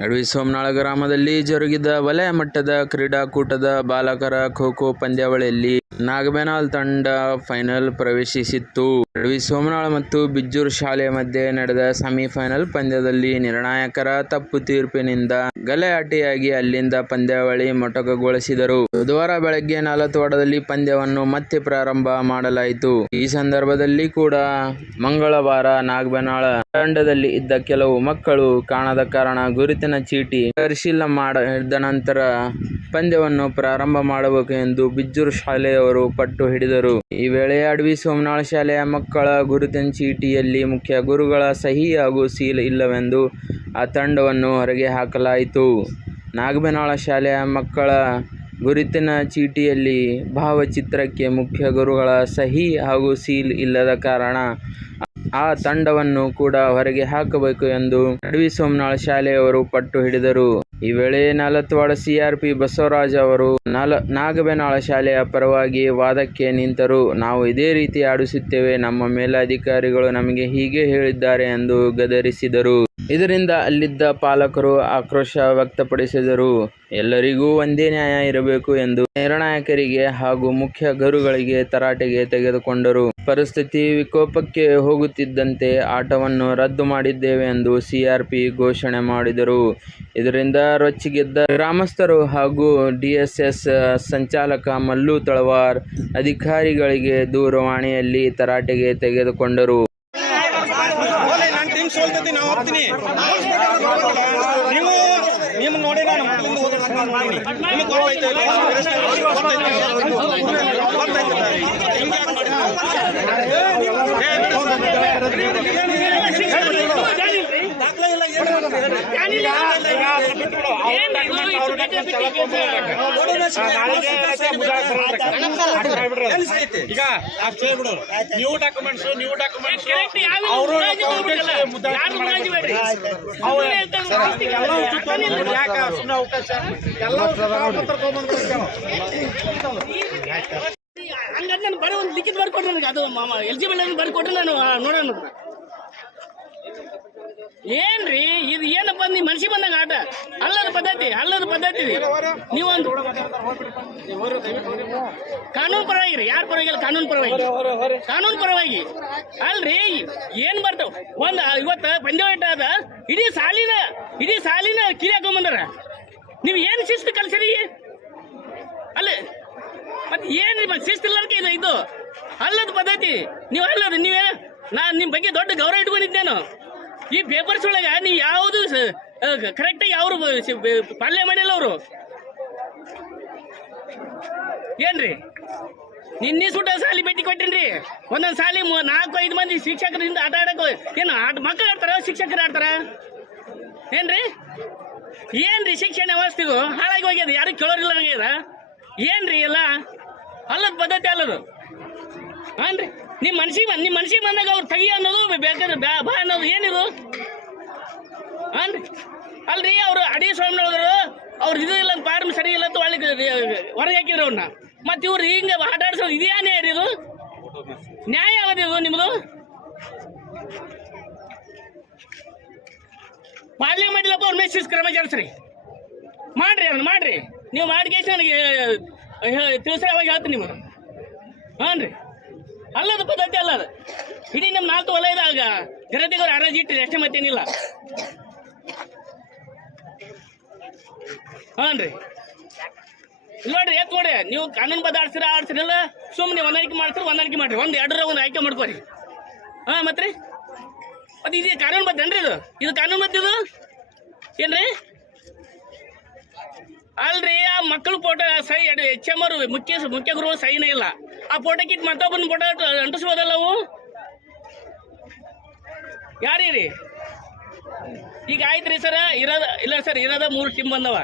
ಅಡವಿ ಸೋಮನಾಳ ಗ್ರಾಮದಲ್ಲಿ ಜರುಗಿದ ವಲಯ ಮಟ್ಟದ ಕ್ರೀಡಾಕೂಟದ ಬಾಲಕರ ಖೋ-ಖೋ ಪಂದ್ಯಾವಳಿಯಲ್ಲಿ ನಾಗಬೇನಾಳ್ ತಂಡ ಫೈನಲ್ ಪ್ರವೇಶಿಸಿತ್ತು. ಅಡವಿ ಸೋಮನಾಳ ಮತ್ತು ಬಿಜ್ಜೂರು ಶಾಲೆಯ ಮಧ್ಯೆ ನಡೆದ ಸೆಮಿಫೈನಲ್ ಪಂದ್ಯದಲ್ಲಿ ನಿರ್ಣಾಯಕರ ತಪ್ಪು ತೀರ್ಪಿನಿಂದ ಗಲ್ಲೆಯಾಟಿಯಾಗಿ ಅಲ್ಲಿಂದ ಪಂದ್ಯಾವಳಿ ಮೊಟಕುಗೊಳಿಸಿದರು. ಬುಧವಾರ ಬೆಳಗ್ಗೆ 4 ವಾಡದಲ್ಲಿ ಪಂದ್ಯವನ್ನು ಮತ್ತೆ ಪ್ರಾರಂಭ ಮಾಡಲಾಯಿತು. ಈ ಸಂದರ್ಭದಲ್ಲಿ ಕೂಡ ಮಂಗಳವಾರ ನಾಗಬೇನಾಳ ತಂಡದಲ್ಲಿ ಇದ್ದ ಕೆಲವು ಮಕ್ಕಳು ಕಾಣದ ಕಾರಣ ಗುರುತಿನ ಚೀಟಿ ಪರಿಶೀಲನೆ ಮಾಡಿದ ನಂತರ ಪಂದ್ಯವನ್ನು ಪ್ರಾರಂಭ ಮಾಡಬೇಕು ಎಂದು ಬಿಜ್ಜೂರು ಶಾಲೆಯವರು ಪಟ್ಟು ಹಿಡಿದರು. ಈ ವೇಳೆ ಅಡವಿ ಸೋಮನಾಳ ಶಾಲೆಯ ಮಕ್ಕಳ ಗುರುತಿನ ಚೀಟಿಯಲ್ಲಿ ಮುಖ್ಯ ಗುರುಗಳ ಸಹಿ ಹಾಗೂ ಸೀಲ್ ಇಲ್ಲವೆಂದು ಆ ತಂಡವನ್ನು ಹೊರಗೆ ಹಾಕಲಾಯಿತು. ನಾಗಬೇನಾಳ ಶಾಲೆಯ ಮಕ್ಕಳ ಗುರುತಿನ ಚೀಟಿಯಲ್ಲಿ ಭಾವಚಿತ್ರಕ್ಕೆ ಮುಖ್ಯ ಗುರುಗಳ ಸಹಿ ಹಾಗೂ ಸೀಲ್ ಇಲ್ಲದ ಕಾರಣ ಆ ತಂಡವನ್ನು ಕೂಡ ಹೊರಗೆ ಹಾಕಬೇಕು ಎಂದು ಅಡವಿ ಸೋಮನಾಳ ಶಾಲೆಯವರು ಪಟ್ಟು ಹಿಡಿದರು. ಈ ವೇಳೆ 4 ವಾರ್ಡ್ CRP ಬಸವರಾಜ್ ಅವರು ನಾಗಬೇನಾಳ ಶಾಲೆಯ ಪರವಾಗಿ ವಾದಕ್ಕೆ ನಿಂತರು. ನಾವು ಇದೇ ರೀತಿ ಆಡಿಸುತ್ತೇವೆ, ನಮ್ಮ ಮೇಲಧಿಕಾರಿಗಳು ನಮಗೆ ಹೀಗೆ ಹೇಳಿದ್ದಾರೆ ಎಂದು ಗದರಿಸಿದರು. ಇದರಿಂದ ಅಲ್ಲಿದ್ದ ಪಾಲಕರು ಆಕ್ರೋಶ ವ್ಯಕ್ತಪಡಿಸಿದರು. ಎಲ್ಲರಿಗೂ ಒಂದೇ ನ್ಯಾಯ ಇರಬೇಕು ಎಂದು ನಿರ್ಣಾಯಕರಿಗೆ ಹಾಗೂ ಮುಖ್ಯ ಗುರುಗಳಿಗೆ ತರಾಟೆಗೆ ತೆಗೆದುಕೊಂಡರು. ಪರಿಸ್ಥಿತಿ ವಿಕೋಪಕ್ಕೆ ಹೋಗುತ್ತಿದ್ದಂತೆ ಆಟವನ್ನು ರದ್ದು ಮಾಡಿದ್ದೇವೆ ಎಂದು CRP ಘೋಷಣೆ ಮಾಡಿದರು. ಇದರಿಂದ ರೊಚ್ಚಿಗೆದ್ದ ಗ್ರಾಮಸ್ಥರು ಹಾಗೂ DSS ಸಂಚಾಲಕ ಮಲ್ಲು ತಳವಾರ್ ಅಧಿಕಾರಿಗಳಿಗೆ ದೂರವಾಣಿಯಲ್ಲಿ ತರಾಟೆಗೆ ತೆಗೆದುಕೊಂಡರು. ಈಗ ನ್ಯೂ ಡಾಕ್ಯುಮೆಂಟ್ಸ್ ಹಂಗಂತ ನಾನು ಬರೀ ಒಂದು ಲಿಖಿತ ಬರ್ಕೊಟ್ರೆ ನನಗೆ ಅದು ಎಲಿಜಿಬಲ್ ಆಗಿ ಬರ್ಕೊಟ್ರೆ ನಾನು ನೋಡೋಣ. ಏನ್ರಿ ಇದು ಏನಪ್ಪ, ನೀವು ಮನ್ಸಿಗೆ ಬಂದಾಗ ಆಟ ಅಲ್ಲದ ಪದ್ಧತಿ ನೀವೊಂದು ಕಾನೂನು ಪರವಾಗಿ ಯಾರ ಪರವಾಗಿಲ್ಲ, ಕಾನೂನು ಪರವಾಗಿ ಅಲ್ರಿ. ಏನ್ ಬರ್ತಾವ ಇವತ್ತ ಪಂದ್ಯವಾಟ ಅದ, ಇಡೀ ಸಾಲಿನ ಕಿರಿ ಹಾಕೊಂಬಂದಾರ. ನೀವು ಏನ್ ಶಿಸ್ತು ಕಲ್ಸಿರಿ ಅಲ್ಲೇ ಮತ್ತೆ ಏನ್ರಿ ಮತ್ತೆ ಶಿಸ್ತು ಇಲ್ಲದಕ್ಕೆ ಇದು ಅಲ್ಲದ ಪದ್ಧತಿ. ನೀವೇ ನಾನು ನಿಮ್ಮ ಬಗ್ಗೆ ದೊಡ್ಡ ಗೌರವ ಇಟ್ಕೊಂಡಿದ್ದೇನು. ಈ ಪೇಪರ್ಸ್ ಒಳಗ ನೀವು ಯಾವುದು ಕರೆಕ್ಟಾಗಿ ಅವರು ಪಾಲನೆ ಮಾಡಿಲ್ಲ. ಅವರು ಏನ್ರಿ ನಿನ್ನೆ ಸುಟ್ಟ ಸಾಲಿ ಭೇಟಿ ಕೊಟ್ಟೇನ್ರಿ. ಒಂದೊಂದು ಸಾಲಿ 4-5 ಮಂದಿ ಶಿಕ್ಷಕರಿಂದ ಆಟ ಆಡಕ್ಕೆ ಏನು ಮಕ್ಕಳು ಆಡ್ತಾರ, ಶಿಕ್ಷಕರು ಆಡ್ತಾರ ಏನ್ರಿ? ಶಿಕ್ಷಣ ವ್ಯವಸ್ಥೆಗೂ ಹಾಳಾಗಿ ಹೋಗ್ಯದ, ಯಾರು ಕೇಳೋರಿಲ್ಲ ನಂಗ್ಯದ ಏನ್ರಿ ಎಲ್ಲ ಅಲ್ಲದ ಪದ್ಧತಿ ಅಲ್ಲದು. ಹಾನ್ರಿ ನಿಮ್ಮ ಮನ್ಸಿಗೆ ಬಂದಾಗ ಅವ್ರು ತೆಗಿ ಅನ್ನೋದು ಬೇಕಾದ್ರೆ ಬಾ ಅನ್ನೋದು ಏನಿದು ಹಾನ್ರಿ? ಅಲ್ರಿ ಅವ್ರು ಅಡಿ ಸ್ವಾಮಿನವರು ಅವ್ರು ಇದು ಇಲ್ಲ ಅಂತ ಫಾರ್ಮ್ ಸರಿ ಇಲ್ಲ ಅಂತ ಹೊರಗೆ ಹಾಕಿದ್ರು ಅವ್ರನ್ನ. ಮತ್ತೆ ಇವ್ರು ಹಿಂಗೆ ಆಟ ಆಡ್ಸೋದು ಇದೇ ನ್ಯಾಯ ರೀ? ಇದು ನ್ಯಾಯ ಯಾವ್ದಿದು ನಿಮ್ದು? ಪಾಲನೆ ಮಾಡಿಲ್ಲಪ್ಪ ಅವ್ರ ಮೇಲೆ ಕ್ರಮ ಜರುಗಿಸ್ರಿ, ಮಾಡ್ರಿ ನೀವು ಮಾಡಿಕೇಸಿ ನನಗೆ ತಿಳಿಸ್ರಿ, ಅವಾಗ ಹೇಳ್ತೀನಿ ನಿಮಗೆ. ಹಾನ್ರಿ ಅಲ್ಲದ ಪದ್ಧತಿ ಅಲ್ಲದ. ಇಡೀ ನಮ್ಮ 4 ವಲಯದಾಗ ಜನತೆಗೆ ಅವ್ರು ಹರಾಜಿ ಇಟ್ಟಿರಿ ಅಷ್ಟೇ, ಮತ್ತೇನಿಲ್ಲ. ಹಾನ್ರಿ ನೋಡ್ರಿ ನೋಡಿ, ನೀವು ಕಾನೂನು ಬದ್ಧ ಆಡ್ಸಿರಲ್ಲ, ಸುಮ್ಮನೆ ಹೊಂದಾಣಿಕೆ ಮಾಡ್ರಿ, ಒಂದು 2 ಒಂದು ಆಯ್ಕೆ ಮಾಡ್ಕೋರಿ. ಮತ್ತೆ ಇದು ಕಾನೂನು ಬದ್ಧನ್ರಿ? ಇದು ಕಾನೂನು ಬದ್ಧ ಇದು ಏನ್ರಿ? ಅಲ್ರಿ ಆ ಮಕ್ಕಳು ಫೋಟೋ ಸಹಿ HM ಅವರು ಮುಖ್ಯ ಗುರು ಸಹಿನೇ ಇಲ್ಲ. ಆ ಫೋಟೋ ಕಿಟ್ ಮತ್ತೊಬ್ಬನ ಫೋಟೋ ಅಂಟಿಸ್ಬೋದಲ್ಲ ಅವು? ಯಾರೀ ಈಗ ಆಯ್ತ್ರಿ ಸರ್? ಇಲ್ಲ ಸರ್, ಇರೋದ 3 ಟೀಮ್ ಬಂದವ.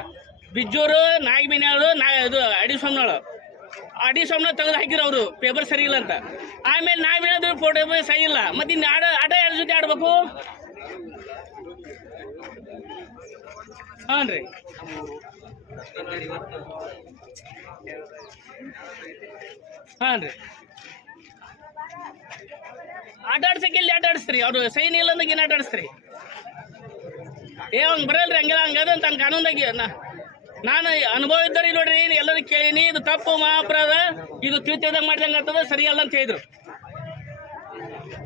ಬಿಜ್ಜೂರು, ನಾಗಬೇನಾಳು, ಇದು ಅಡಿ ಸೋಮನಾಳ ತೆಗೆದು ಹಾಕಿರೋ ಅವರು ಪೇಪರ್ ಸರಿ ಇಲ್ಲ ಅಂತ. ಆಮೇಲೆ ನಾಗಬೇನಾಳ ಫೋಟೋ ಸಹಿ ಇಲ್ಲ. ಮತ್ತೆ ಇನ್ನು ಆಟ ಯಾರ ಜೊತೆ ಆಡ್ಬೇಕು? ಹಾನ್ರಿ ಆಟ ಆಡ್ಸಕ್ಕೆ ಎಲ್ಲಿ ಆಟ ಆಡಿಸ್ತೀರಿ? ಅವ್ರು ಸೈನ್ ಇಲ್ಲ ಅಂದಾಗ ಏನು ಆಟ ಆಡಿಸ್ತೀರಿ? ಹಂಗೆ ಬರಲ್ರಿ, ಹಂಗೆಲ್ಲ ಹಂಗದ ಕಾನೂನಾಗಿ ನಾನು ಅನುಭವ ಇದ್ದಾರೆ ನೋಡ್ರಿ ಎಲ್ಲರೂ ಕೇಳೀನಿ, ಇದು ತಪ್ಪು ಮಹಾಪರಾಧ, ಇದು ತಿಳ್ತಿದಂಗೆ ಮಾಡಿದಂಗೆ ಆಗ್ತದ, ಸರಿ ಅಲ್ಲ ಅಂತ ಹೇಳಿದ್ರು.